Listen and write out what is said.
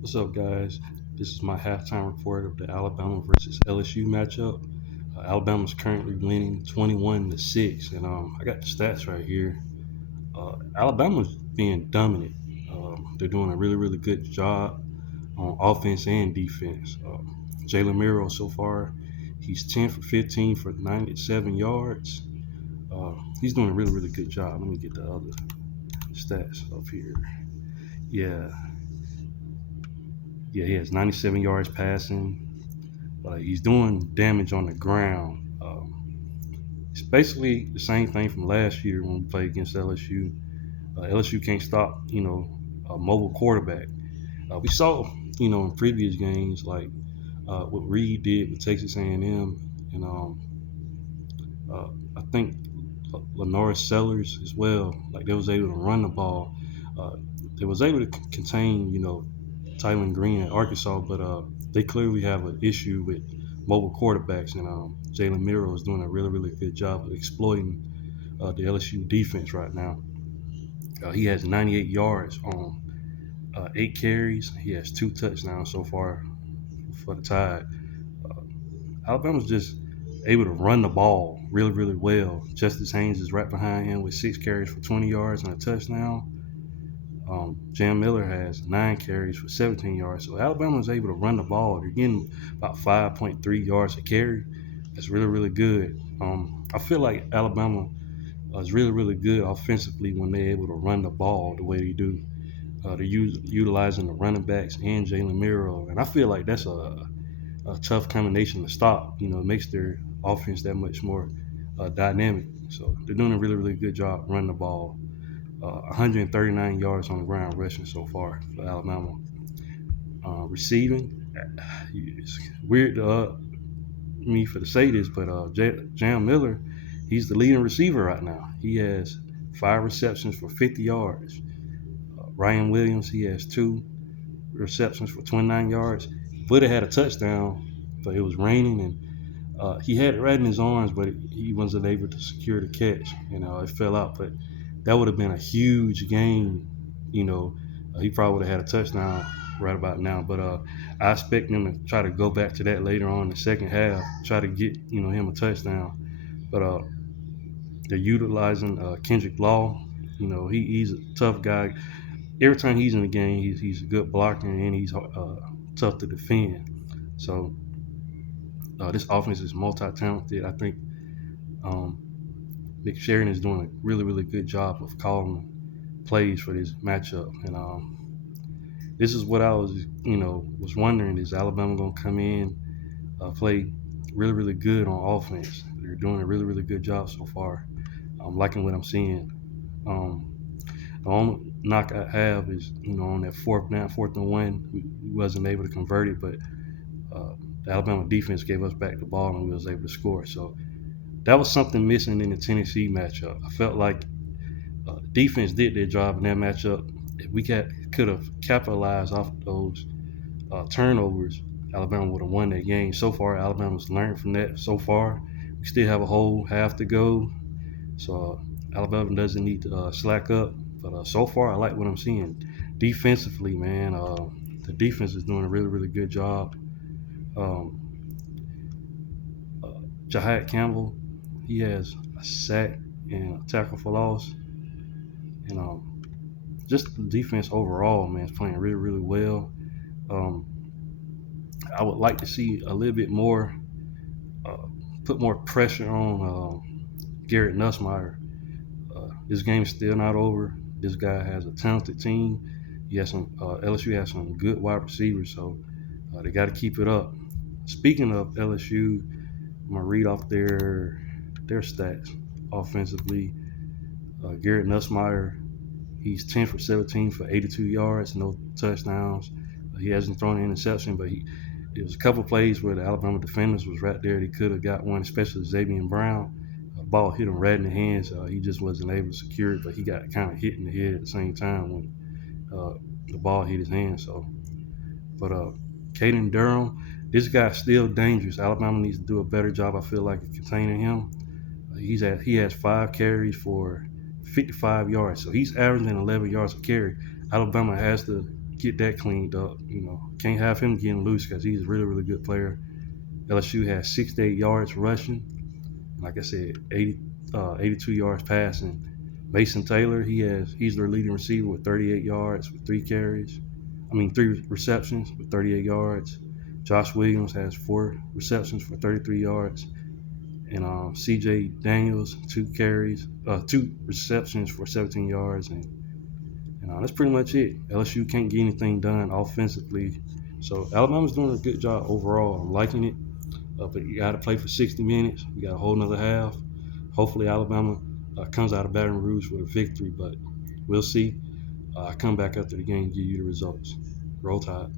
What's up, guys? This is my halftime report of the Alabama versus LSU matchup. Alabama's currently winning 21-6, and I got the stats right here. Alabama's being dominant. They're doing a really, really good job on offense and defense. Jalen Miro so far, he's 10 for 15 for 97 yards. He's doing a really, really good job. Let me get the other stats up here. Yeah, yeah, he has 97 yards passing. He's doing damage on the ground. It's basically the same thing from last year when we played against LSU. LSU can't stop, a mobile quarterback. We saw, in previous games, like what Reed did with Texas A&M, and uh, I think Lenora Sellers as well. Like they was able to run the ball. Uh, they was able to contain, Tylen Green at Arkansas, but they clearly have an issue with mobile quarterbacks, and Jalen Miro is doing a really, really good job of exploiting the LSU defense right now. He has 98 yards on 8 carries. He has 2 touchdowns so far for the Tide. Uh, Alabama's just able to run the ball really, really well. Justice Haynes is right behind him with 6 carries for 20 yards and a touchdown. Jam Miller has 9 carries for 17 yards. So Alabama is able to run the ball. They're getting about 5.3 yards a carry. That's really, really good. I feel like Alabama is really, really good offensively when they're able to run the ball the way they do. They're utilizing the running backs and Jalen Miro, and I feel like that's a tough combination to stop. It makes their offense that much more dynamic. So they're doing a really, really good job running the ball. 139 yards on the ground rushing so far for Alabama. Receiving, it's weird to me for to say this, but Jam Miller, he's the leading receiver right now. He has 5 receptions for 50 yards. Ryan Williams, he has 2 receptions for 29 yards. He would have had a touchdown, but it was raining and he had it right in his arms, but he wasn't able to secure the catch. It fell out. But that would have been a huge game. He probably would have had a touchdown right about now. But I expect them to try to go back to that later on in the second half, try to get him a touchdown. But they're utilizing Kendrick Law. He's a tough guy. Every time he's in the game, he's a good blocker and he's tough to defend. So this offense is multi-talented. I think um, Nick Sheridan is doing a really, really good job of calling plays for this matchup. And this is what I was wondering: is Alabama going to come in, play really, really good on offense? They're doing a really, really good job so far. I'm liking what I'm seeing. Um, the only knock I have is on that fourth and one, we wasn't able to convert it, but uh, the Alabama defense gave us back the ball and we was able to score. So that was something missing in the Tennessee matchup. I felt like defense did their job in that matchup. If we could have capitalized off those turnovers, Alabama would have won that game. So far, Alabama's learned from that. So far, we still have a whole half to go. So Alabama doesn't need to slack up. But so far, I like what I'm seeing. Defensively, man, the defense is doing a really, really good job. Um, uh, Jahad Campbell, he has a sack and a tackle for loss. And just the defense overall, man, is playing really, really well. Um, I would like to see a little bit more, uh, put more pressure on Garrett Nussmeier. This game's still not over. This guy has a talented team. He has some LSU has some good wide receivers, so they got to keep it up. Speaking of LSU, I'm gonna read off their stats offensively. Garrett Nussmeier, he's 10 for 17 for 82 yards, no touchdowns. He hasn't thrown an interception, but there was a couple plays where the Alabama defenders was right there. They could have got one, especially Xavier Brown. The ball hit him right in the hands. He just wasn't able to secure it, but he got kind of hit in the head at the same time when the ball hit his hand. So, but Caden Durham, this guy's still dangerous. Alabama needs to do a better job, I feel like, of containing him. He has 5 carries for 55 yards, so he's averaging 11 yards a carry. Alabama has to get that cleaned up. Can't have him getting loose because he's a really, really good player. LSU has 68 yards rushing. Like I said, 82 yards passing. Mason Taylor, he's their leading receiver with 38 yards with three receptions with 38 yards. Josh Williams has 4 receptions for 33 yards. And C.J. Daniels, 2 receptions for 17 yards. And that's pretty much it. LSU can't get anything done offensively. So Alabama's doing a good job overall. I'm liking it. But you got to play for 60 minutes. We got a whole nother half. Hopefully Alabama comes out of Baton Rouge with a victory, but we'll see. I come back after the game and give you the results. Roll Tide.